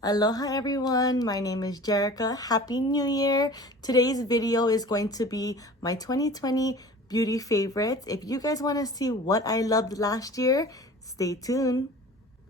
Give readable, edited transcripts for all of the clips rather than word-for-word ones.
Aloha everyone, my name is Jerrica. Happy New Year! Today's video is going to be my 2020 beauty favorites. If you guys want to see what I loved last year, stay tuned.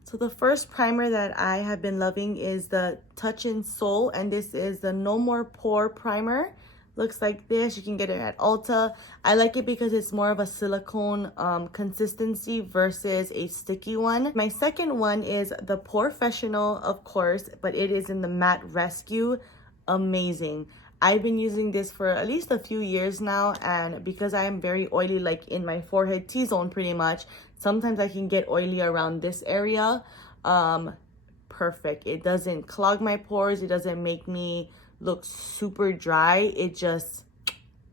So the first primer that I have been loving is the Touch in Soul, and this is the No More Pore primer. Looks like this. You can get it at Ulta. I like it because it's more of a silicone consistency versus a sticky one. My second one is the Porefessional, of course, but it is in the Matte Rescue. Amazing. I've been using this for at least a few years now, and because I am very oily, like in my forehead T-zone pretty much, sometimes I can get oily around this area. Perfect. It doesn't clog my pores. It doesn't make me look super dry. It just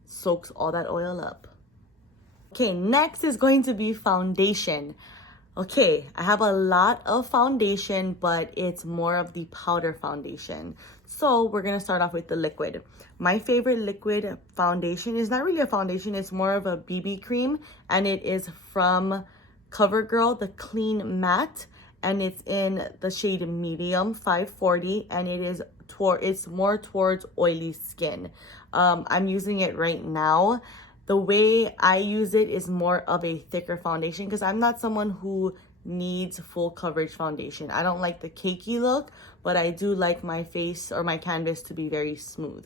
soaks all that oil up. Okay, next is going to be foundation. Okay, I have a lot of foundation, but it's more of the powder foundation. So we're gonna start off with the liquid. My favorite liquid foundation is not really a foundation, it's more of a BB cream, and it is from CoverGirl, the Clean Matte, and it's in the shade medium 540, and it's more towards oily skin. I'm using it right now. The way I use it is more of a thicker foundation because I'm not someone who needs full coverage foundation. I don't like the cakey look, but I do like my face or my canvas to be very smooth.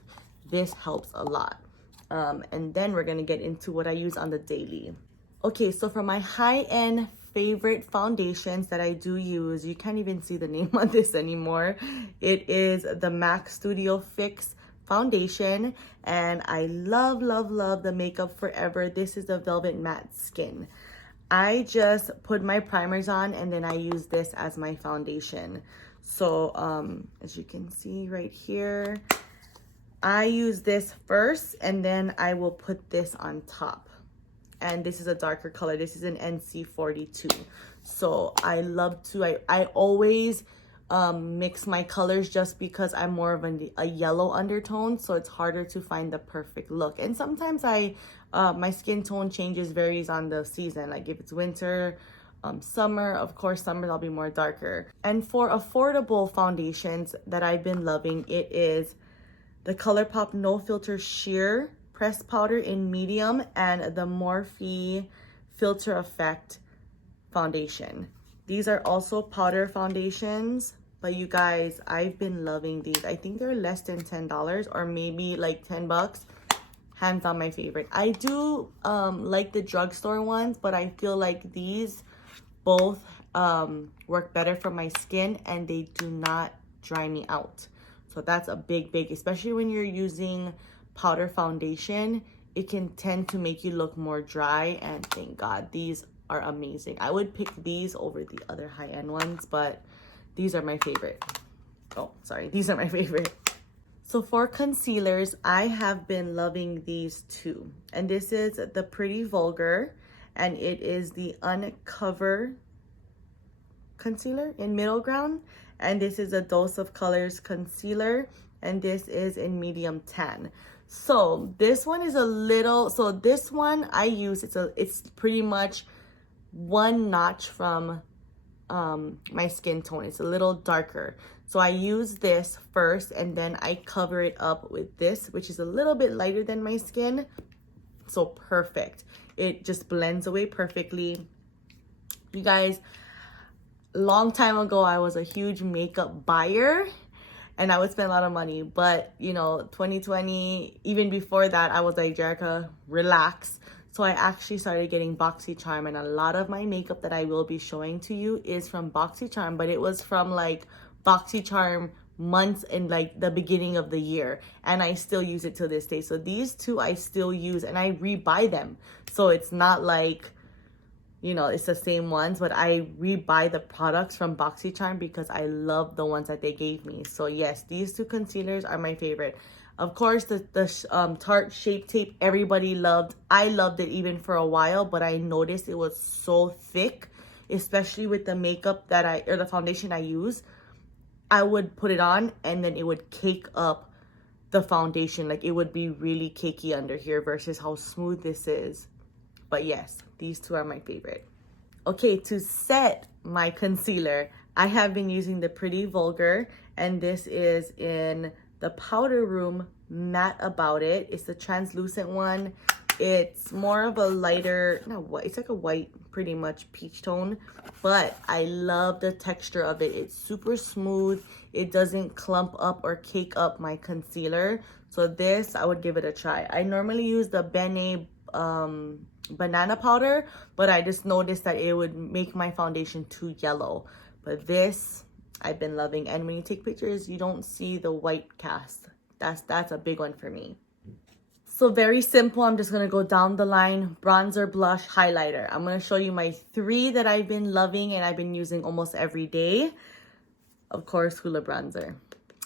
This helps a lot. And then we're gonna get into what I use on the daily. Okay, so for my high-end favorite foundations that I do use, you can't even see the name on this anymore. It is the MAC Studio Fix foundation, and I love the Makeup Forever. This is the Velvet Matte Skin. I just put my primers on and then I use this as my foundation. So as you can see right here, I use this first and then I will put this on top. And this is a darker color. This is an NC42. So I love to, I always mix my colors just because I'm more of a yellow undertone, so it's harder to find the perfect look. And sometimes my skin tone varies on the season. Like if it's winter, summer, of course, summer I'll be more darker. And for affordable foundations that I've been loving, it is the ColourPop No Filter Sheer Pressed Powder in medium and the Morphe Filter Effect foundation. These are also powder foundations, but you guys, I've been loving these. I think they're less than $10 or maybe like 10 bucks. Hands on my favorite. I do like the drugstore ones, but I feel like these both work better for my skin and they do not dry me out. So that's a big, especially when you're using powder foundation, it can tend to make you look more dry, and thank God these are amazing. I would pick these over the other high-end ones, but these are my favorite. Oh, sorry, these are my favorite. So for concealers, I have been loving these two, and this is the Pretty Vulgar, and it is the Uncover concealer in Middle Ground, and this is a Dose of Colors concealer, and this is in medium tan. So this one is a little, so this one I use, it's pretty much one notch from my skin tone. It's a little darker. So I use this first and then I cover it up with this, which is a little bit lighter than my skin. So perfect. It just blends away perfectly. You guys, long time ago, I was a huge makeup buyer and I would spend a lot of money, but you know, 2020, even before that, I was like, Jerrica, relax. So I actually started getting BoxyCharm, and a lot of my makeup that I will be showing to you is from BoxyCharm, but it was from like BoxyCharm months in like the beginning of the year, and I still use it to this day. So these two I still use and I rebuy them. So it's not like, you know, it's the same ones, but I rebuy the products from BoxyCharm because I love the ones that they gave me. So yes, these two concealers are my favorite. Of course, the Tarte Shape Tape, everybody loved. I loved it even for a while, but I noticed it was so thick, especially with the makeup that the foundation I use. I would put it on and then it would cake up the foundation. Like it would be really cakey under here versus how smooth this is. But yes, these two are my favorite. Okay, to set my concealer, I have been using the Pretty Vulgar, and this is in the Powder Room Matte About It. It's the translucent one. It's more of a lighter, not white, it's like a white, pretty much peach tone, but I love the texture of it. It's super smooth. It doesn't clump up or cake up my concealer. So this, I would give it a try. I normally use the Bene banana powder, but I just noticed that it would make my foundation too yellow. But this, I've been loving. And when you take pictures, you don't see the white cast. That's a big one for me. So very simple. I'm just going to go down the line. Bronzer, blush, highlighter. I'm going to show you my 3 that I've been loving and I've been using almost every day. Of course, Hoola bronzer.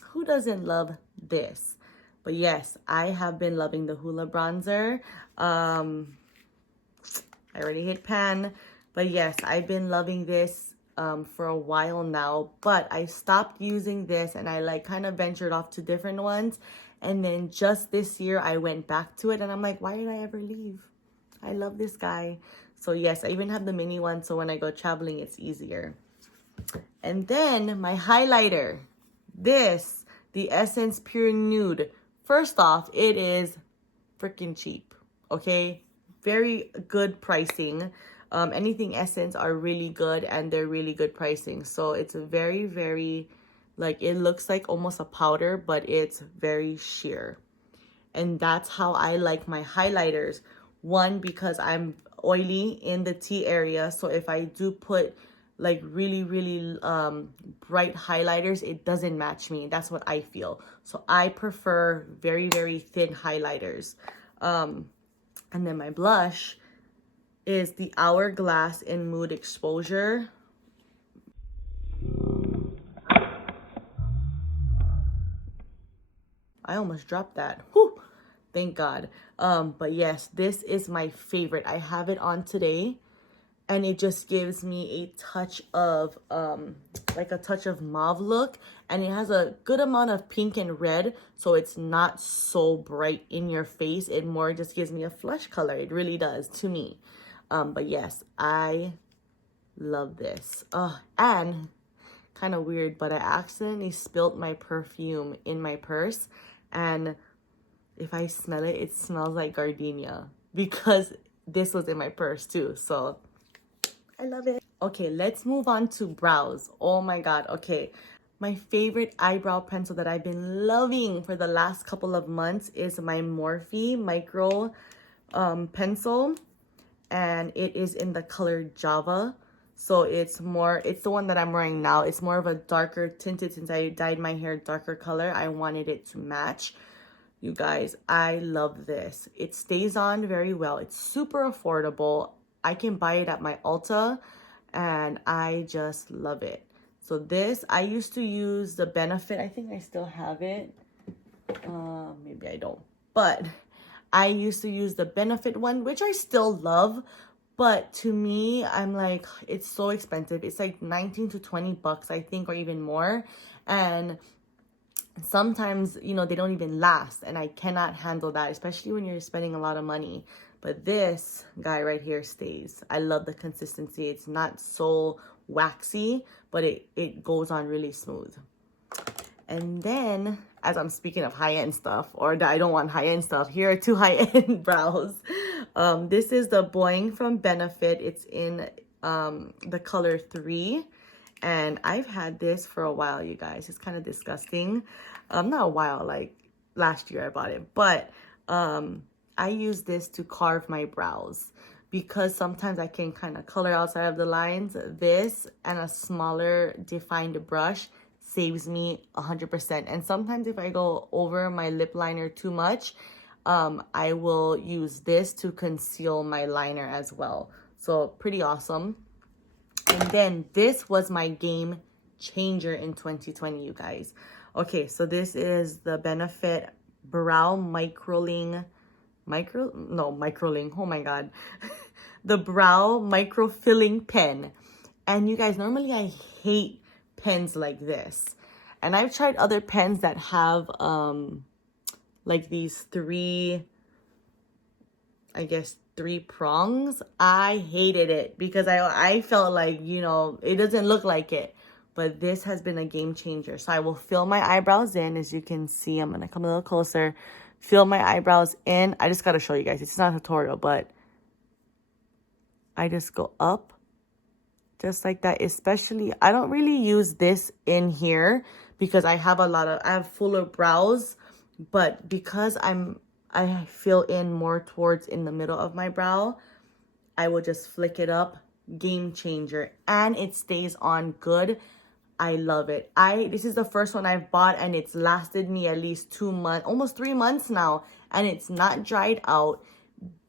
Who doesn't love this? But yes, I have been loving the Hoola bronzer. I already hit pan. But yes, I've been loving this for a while now. But I stopped using this and I like kind of ventured off to different ones. And then just this year, I went back to it. And I'm like, why did I ever leave? I love this guy. So yes, I even have the mini one. So when I go traveling, it's easier. And then my highlighter. This, the Essence Pure Nude. First off, it is freaking cheap. Okay? Very good pricing. Anything Essence are really good. And they're really good pricing. So it's very, very... like, it looks like almost a powder, but it's very sheer. And that's how I like my highlighters. One, because I'm oily in the T area. So if I do put like really, really bright highlighters, it doesn't match me. That's what I feel. So I prefer very, very thin highlighters. And then my blush is the Hourglass in Mood Exposure. I almost dropped that. Whew, thank God. But yes, this is my favorite. I have it on today and it just gives me a touch of like a touch of mauve look, and it has a good amount of pink and red, so it's not so bright in your face. It more just gives me a flush color. It really does to me. But yes, I love this. And kind of weird, but I accidentally spilled my perfume in my purse, and if I smell it, it smells like gardenia because this was in my purse too. So I love it. Okay, let's move on to brows. Oh my God. Okay, my favorite eyebrow pencil that I've been loving for the last couple of months is my Morphe micro pencil, and it is in the color Java. So it's the one that I'm wearing now. It's more of a darker tinted, since I dyed my hair darker color. I wanted it to match. You guys, I love this. It stays on very well. It's super affordable. I can buy it at my Ulta and I just love it. So this, I used to use the Benefit. I think I still have it. Maybe I don't. But I used to use the Benefit one, which I still love. But to me, I'm like, it's so expensive. It's like 19 to 20 bucks, I think, or even more. And sometimes, you know, they don't even last. And I cannot handle that, especially when you're spending a lot of money. But this guy right here stays. I love the consistency. It's not so waxy, but it goes on really smooth. And then, as I'm speaking of high-end stuff, or that I don't want high-end stuff, here are 2 high-end brows. This is the Boing from Benefit. It's in the color 3. And I've had this for a while, you guys. It's kind of disgusting. Not a while, like last year I bought it. But I use this to carve my brows, because sometimes I can kind of color outside of the lines. This and a smaller defined brush saves me 100%. And sometimes if I go over my lip liner too much, I will use this to conceal my liner as well. So pretty awesome. And then this was my game changer in 2020, you guys. Okay, so this is the Benefit Brow Microling. Oh my God. The Brow Micro Filling Pen. And you guys, normally I hate pens like this. And I've tried other pens that have like these 3 prongs. I hated it because I felt like, you know, it doesn't look like it. but this has been a game changer. So I will fill my eyebrows in. As you can see, I'm going to come a little closer. Fill my eyebrows in. I just got to show you guys. It's not a tutorial, but I just go up just like that. Especially, I don't really use this in here because I have fuller brows, but because I fill in more towards in the middle of my brow, I will just flick it up. Game changer. And it stays on good. I love it. This is the first one I've bought, and it's lasted me at least 2 months, almost 3 months now, and it's not dried out.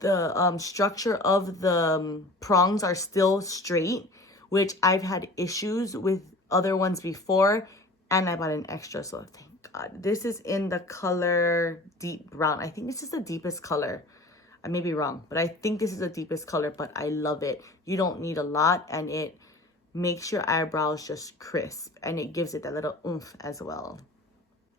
The structure of the prongs are still straight, which I've had issues with other ones before, and I bought an extra, so thank God. This is in the color deep brown. I think this is the deepest color. I may be wrong, but I think this is the deepest color, but I love it. You don't need a lot, and it makes your eyebrows just crisp, and it gives it that little oomph as well.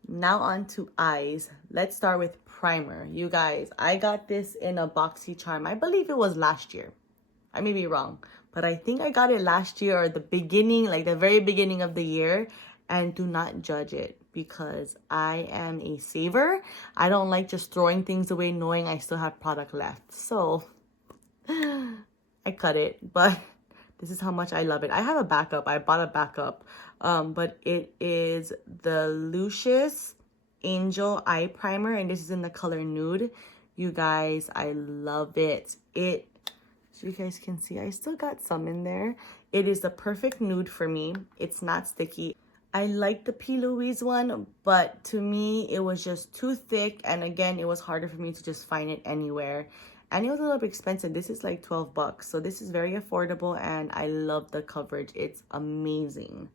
Now on to eyes. Let's start with primer. You guys, I got this in a BoxyCharm. I believe it was last year. I may be wrong, but I think I got it last year or the beginning, like the very beginning of the year. And do not judge it because I am a saver. I don't like just throwing things away knowing I still have product left. So I cut it, but this is how much I love it. I have a backup. I bought a backup, but it is the Luscious Angel Eye Primer, and this is in the color Nude. You guys, I love it. So you guys can see, I still got some in there. It is the perfect nude for me. It's not sticky. I like the P. Louise one, but to me, it was just too thick. And again, it was harder for me to just find it anywhere. And it was a little bit expensive. This is like 12 bucks. So this is very affordable, and I love the coverage. It's amazing.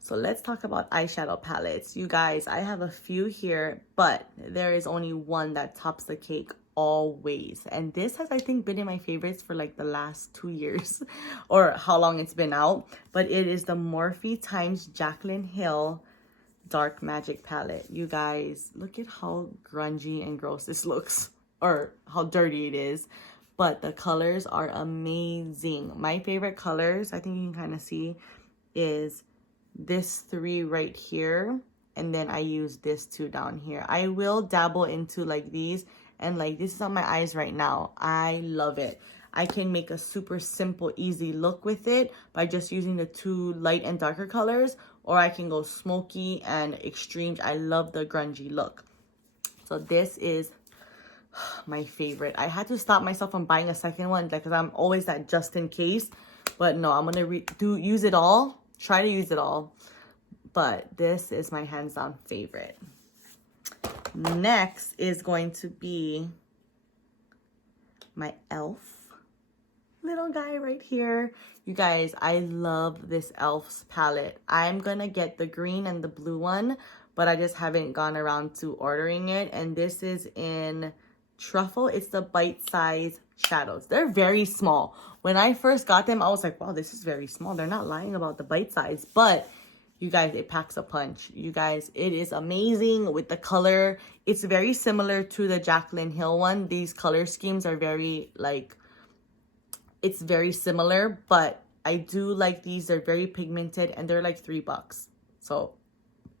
So let's talk about eyeshadow palettes. You guys, I have a few here, but there is only one that tops the cake always. And this has, I think, been in my favorites for like the last 2 years or how long it's been out. But it is the Morphe times Jaclyn Hill Dark Magic Palette. You guys, look at how grungy and gross this looks, or how dirty it is. But the colors are amazing. My favorite colors, I think you can kind of see, is this 3 right here, and then I use this 2 down here. I will dabble into like these, and like this is on my eyes right now. I love it. I can make a super simple, easy look with it by just using the 2 light and darker colors, or I can go smoky and extreme. I love the grungy look. So this is my favorite. I had to stop myself from buying a second one because I'm always that just in case. But no, I'm gonna use it all. Try to use it all. But this is my hands down favorite. Next is going to be my e.l.f. little guy right here. You guys, I love this e.l.f.'s palette. I'm gonna get the green and the blue one, but I just haven't gone around to ordering it. And this is in Truffle. It's the bite-size shadows. They're very small. When I first got them, I was like, wow, this is very small. They're not lying about the bite size, but you guys, it packs a punch. You guys, it is amazing with the color. It's very similar to the Jaclyn Hill one. These color schemes are very like, it's very similar, but I do like these. They're very pigmented, and they're like $3. So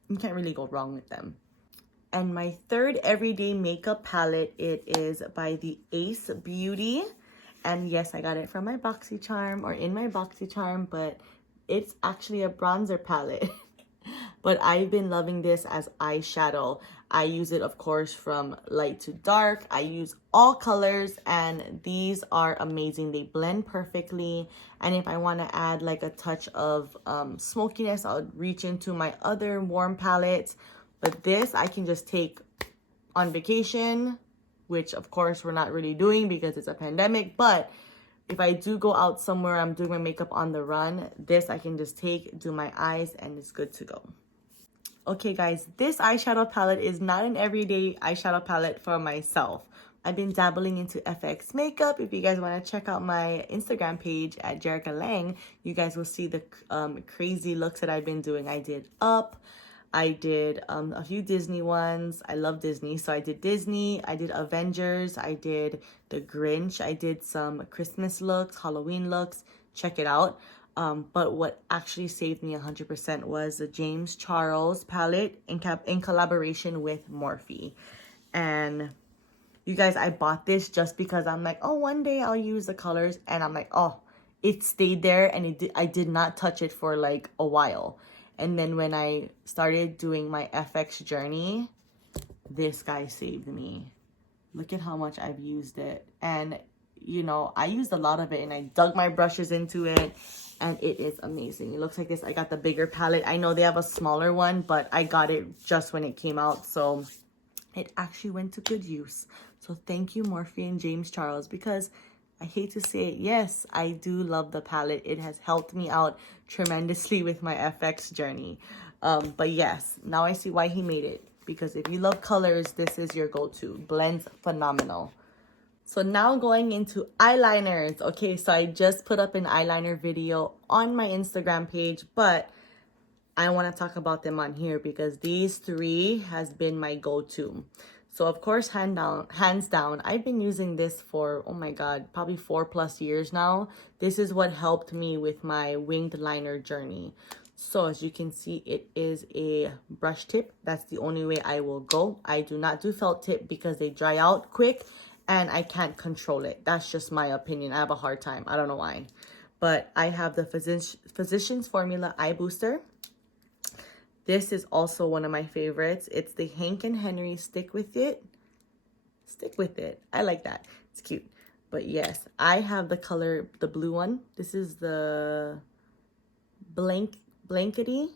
you can't really go wrong with them. And my third everyday makeup palette, it is by the Ace Beauty. And yes, I got it from my BoxyCharm, or in my BoxyCharm, but it's actually a bronzer palette. But I've been loving this as eyeshadow. I use it, of course, from light to dark. I use all colors, and these are amazing. They blend perfectly. And if I want to add like a touch of smokiness, I'll reach into my other warm palettes. But this I can just take on vacation, which of course we're not really doing because it's a pandemic. But if I do go out somewhere, I'm doing my makeup on the run, this I can just take, do my eyes, and it's good to go. Okay guys, this eyeshadow palette is not an everyday eyeshadow palette for myself. I've been dabbling into FX makeup. If you guys want to check out my Instagram page at Jerricalang, you guys will see the crazy looks that I've been doing. I did Up. I did a few Disney ones. I love Disney, so I did Disney. I did Avengers. I did The Grinch. I did some Christmas looks, Halloween looks. Check it out. But what actually saved me 100% was the James Charles palette in collaboration with Morphe. And you guys, I bought this just because I'm like, oh, one day I'll use the colors. And I'm like, oh, it stayed there, and I did not touch it for like a while. And then when I started doing my FX journey, this guy saved me. Look at how much I've used it. And, you know, I used a lot of it, and I dug my brushes into it, and it is amazing. It looks like this. I got the bigger palette. I know they have a smaller one, but I got it just when it came out. So it actually went to good use. So thank you, Morphe and James Charles, because I hate to say it, yes, I do love the palette. It has helped me out tremendously with my FX journey. But yes, now I see why he made it. Because if you love colors, this is your go-to. Blends phenomenal. So now going into eyeliners. Okay, so I just put up an eyeliner video on my Instagram page, but I want to talk about them on here because these three has been my go-to. So of course, hands down, I've been using this for, oh my God, probably 4+ years now. This is what helped me with my winged liner journey. So as you can see, it is a brush tip. That's the only way I will go. I do not do felt tip because they dry out quick and I can't control it. That's just my opinion. I have a hard time. I don't know why. But I have the Physicians Formula Eye Booster. This is also one of my favorites. It's the Hank and Henry Stick With It. Stick With It. I like that. It's cute. But yes, I have the color, the blue one. This is the Blankety.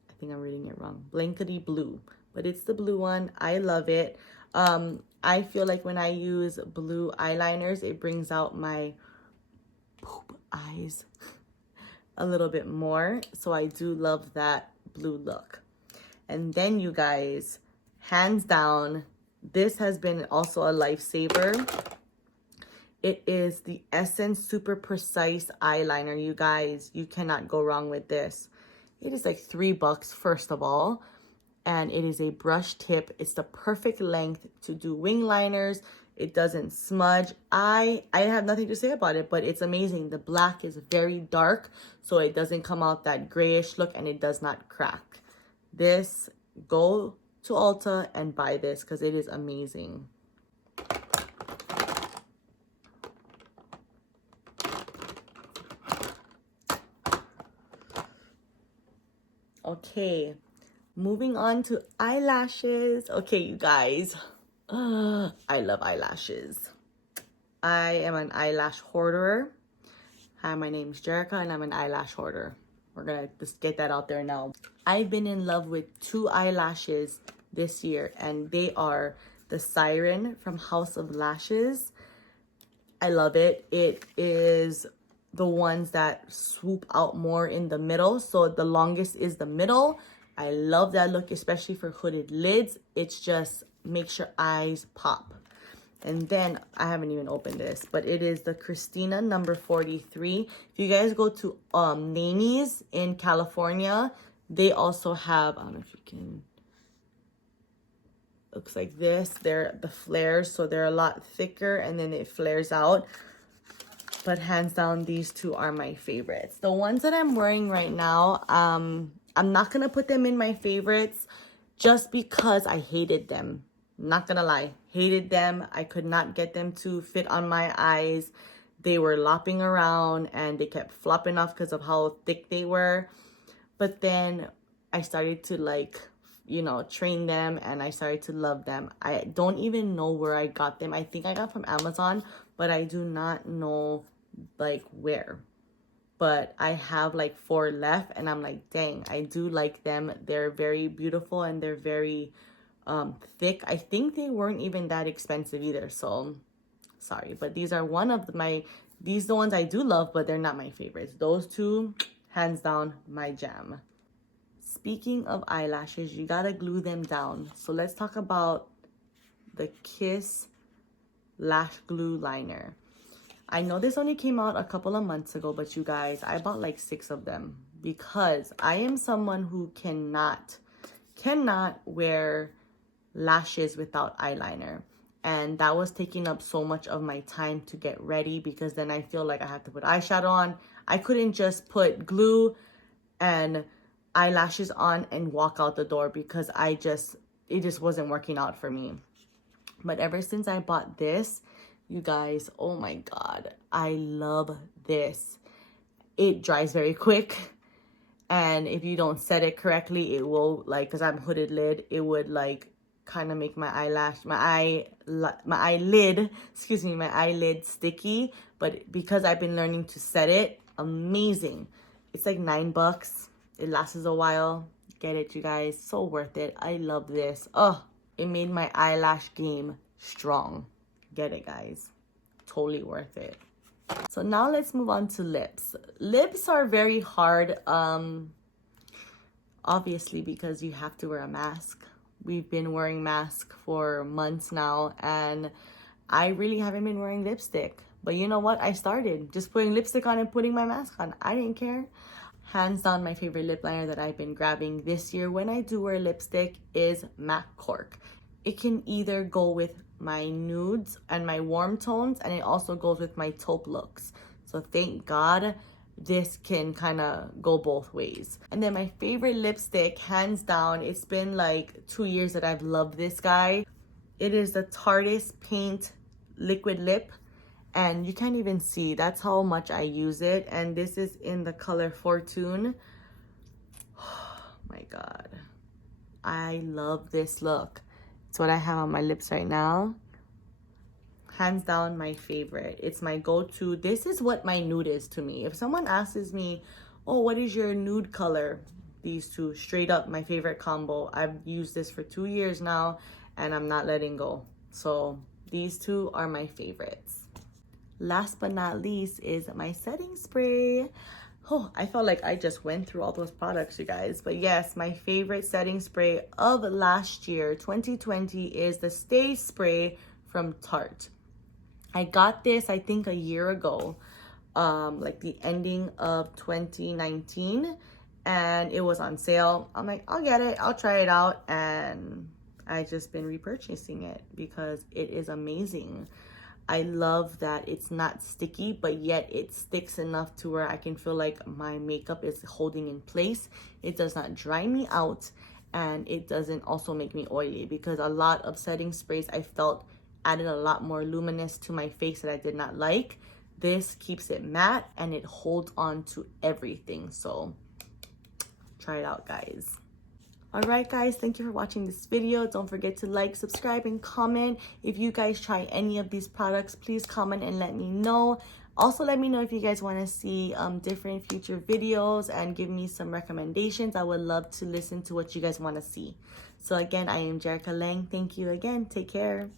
I think I'm reading it wrong. Blankety Blue. But it's the blue one. I love it. I feel like when I use blue eyeliners, it brings out my poop eyes a little bit more. So I do love that blue look. And then you guys, hands down, this has been also a lifesaver. It is the Essence Super Precise Eyeliner. You guys, you cannot go wrong with this. It is like $3 first of all. And it is a brush tip. It's the perfect length to do wing liners. It doesn't smudge. I have nothing to say about it, but it's amazing. The black is very dark, so it doesn't come out that grayish look, and it does not crack. This, go to Ulta and buy this because it is amazing. Okay, moving on to eyelashes. Okay, you guys. I love eyelashes. I am an eyelash hoarder. Hi, my name's Jerrica and I'm an eyelash hoarder. We're gonna just get that out there now. I've been in love with 2 eyelashes this year, and they are the Siren from House of Lashes. I love it. It is the ones that swoop out more in the middle. So the longest is the middle. I love that look, especially for hooded lids. It's just makes your eyes pop. And then I haven't even opened this, but it is the Christina number 43. If you guys go to Nanny's in California, they also have, I don't know if you can, looks like this. They're the flares, so they're a lot thicker and then it flares out. But hands down, these 2 are my favorites. The ones that I'm wearing right now, I'm not gonna put them in my favorites just because I hated them. Not gonna lie, hated them. I could not get them to fit on my eyes. They were lopping around and they kept flopping off because of how thick they were. But then I started to like, you know, train them and I started to love them. I don't even know where I got them. I think I got from Amazon, but I do not know like where. But I have like 4 left and I'm like, dang, I do like them. They're very beautiful and they're very thick. I think they weren't even that expensive either, so sorry, but these are one of these the ones I do love, but they're not my favorites. Those 2, hands down, my jam. Speaking of eyelashes, you gotta glue them down. So let's talk about the Kiss Lash Glue Liner. I know this only came out a couple of months ago, but you guys, I bought like 6 of them because I am someone who cannot wear lashes without eyeliner, and that was taking up so much of my time to get ready because then I feel like I have to put eyeshadow on, I couldn't just put glue and eyelashes on and walk out the door because it just wasn't working out for me. But ever since I bought this, you guys, oh my God, I love this. It dries very quick. And if you don't set it correctly, it will, like, because I'm hooded lid, it would like kind of make my eyelid sticky. But because I've been learning to set it, amazing. It's like $9. It lasts a while. Get it, you guys. So worth it. I love this. Oh, it made my eyelash game strong. Get it, guys. Totally worth it. So now let's move on to lips. Lips are very hard, obviously, because you have to wear a mask. We've been wearing masks for months now, and I really haven't been wearing lipstick. But you know what? I started just putting lipstick on and putting my mask on. I didn't care. Hands down, my favorite lip liner that I've been grabbing this year when I do wear lipstick is MAC Cork. It can either go with my nudes and my warm tones, and it also goes with my taupe looks. So thank God this can kind of go both ways. And then my favorite lipstick, hands down, it's been like 2 years that I've loved this guy. It is the Tarte's Paint Liquid Lip, and you can't even see, that's how much I use it. And this is in the color Fortune. Oh my God, I love this look. It's what I have on my lips right now. Hands down, my favorite. It's my go-to. This is what my nude is to me. If someone asks me, oh, what is your nude color? These two, straight up my favorite combo. I've used this for 2 years now, and I'm not letting go. So these two are my favorites. Last but not least is my setting spray. Oh, I felt like I just went through all those products, you guys. But yes, my favorite setting spray of last year, 2020, is the Stay Spray from Tarte. I got this, I think, a year ago, like the ending of 2019, and it was on sale. I'm like, I'll get it, I'll try it out, and I've just been repurchasing it because it is amazing. I love that it's not sticky, but yet it sticks enough to where I can feel like my makeup is holding in place. It does not dry me out, and it doesn't also make me oily, because a lot of setting sprays I felt added a lot more luminous to my face that I did not like. This keeps it matte and it holds on to everything. So try it out, guys. Alright guys, thank you for watching this video. Don't forget to like, subscribe, and comment. If you guys try any of these products, please comment and let me know. Also, let me know if you guys want to see different future videos and give me some recommendations. I would love to listen to what you guys want to see. So again, I am Jerricalang. Thank you again. Take care.